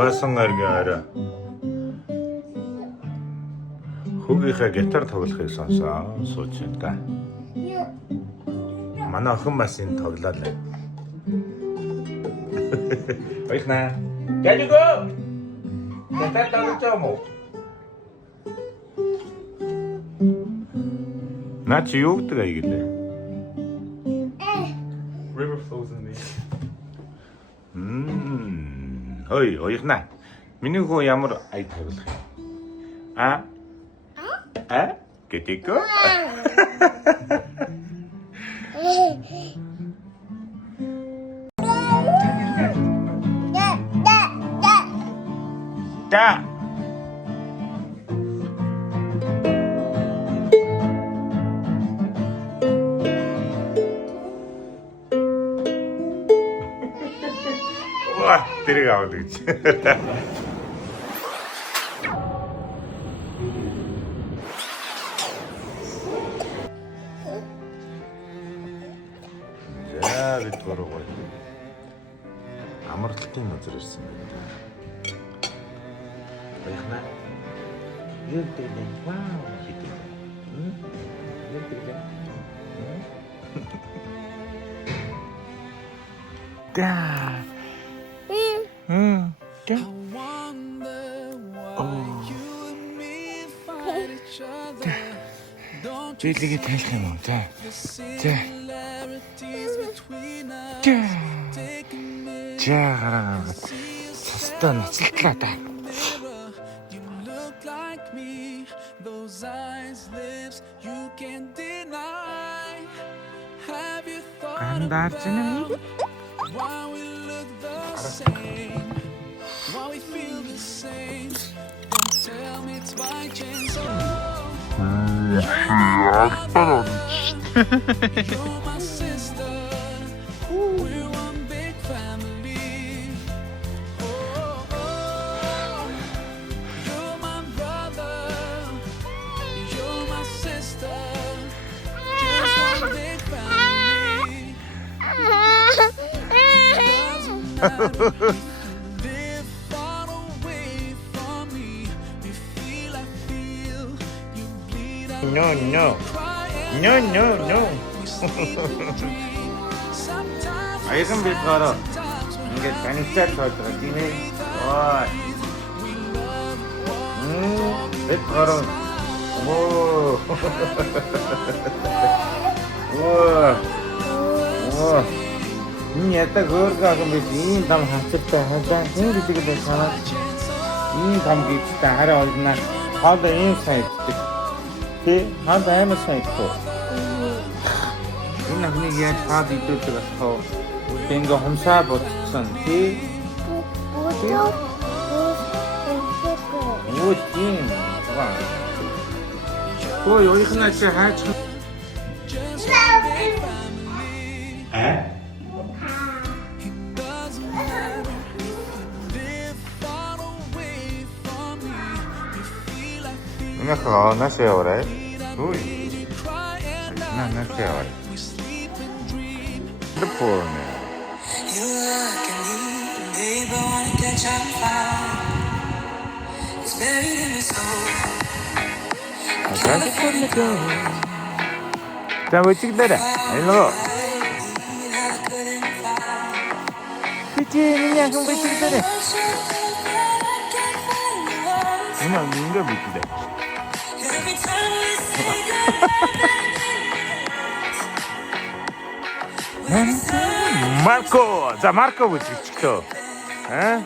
Аваасан гаргийн орой. Хүүгийнхээ гитар тоглохыг сонсоо сууж байна та. Манай охин бас энэ тоглоо л. Ойхна. Can you go? Гитар тоглож байгаа мó? Наа чи юу гэдэг ая гэлээ? River flows in me. Ой, ойхна. Миний хөө ямар ая тоглох юм? А? Гэтэйгөө? Да. Ва, тэрийг аваад гэж. За бид гурав. Амралтын нозор ирсэн байна. Байхна. Юу гэдэг вау гэдэг. Юу гэдэг. Да. Да. Жилигээ таних юм уу? За. За. За гараа. Цастаа ноцолтлаа та. Those eyes, lips, you can't deny. Have you thought about why we look the same? Why we feel the same? Don't tell me it's by chance. You're my sister. We're one big family. You're my brother. You're my sister. Just one big family. Doesn't matter. Live far away from me. You feel I feel. You bleed out. No. Айхан бид гараа. Ингээд танилцаад байдаг тийм ээ. Ой. Бид гараа. Оо. Энэ ята хөөргөө юм биш. Ийм дам хацтай хадаа. Хин гэдэг л санаа. Ийм дам гэдэгтэй хараа олнаа. Хоолой ийм сайддаг. Тэ хаад аймаг сайддаг. Энэ ахныг яаж хаад идүүлдэг болохоо. Тэнгэ хумсаа бодсон тий. Юу тийм. Ой, ойхнаа чи хаач. Нахаа нашээ орой. Ой. Нашээ орой. Дэпорне. You look at me, baby, wanna catch on fire. It's buried in my soul. I got it from the girl. 자, 왜 찍더라? 일로. 그치, 그냥 좀 찍더라. 그냥 민가 밑이다. Марко, за Марко вычекто. А?